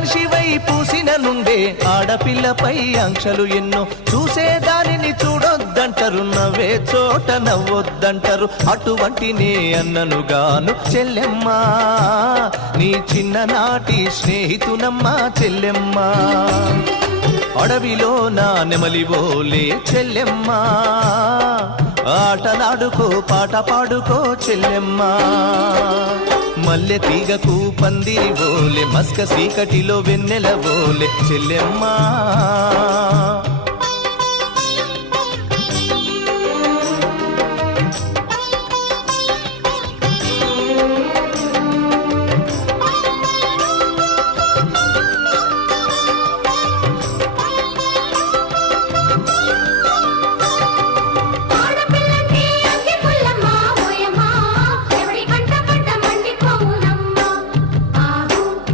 మనిషివై పూసిన నుండే ఆడపిల్లపై ఆంక్షలు ఎన్నో చూసేదానిని చూడొద్దంటారు నవ్వే చోట నవ్వొద్దంటారు అటువంటి నే అన్ననుగాను చెల్లెమ్మా నీ చిన్ననాటి స్నేహితునమ్మా చెల్లెమ్మా అడవిలో నా నెమలివోలే చెల్లెమ్మా ఆటలాడుకో పాట పాడుకో చెల్లెమ్మా మల్లె తీగకు పందిరి ఓలే మస్క చీకటిలో వెన్నెల ఓలే చెల్లెమ్మా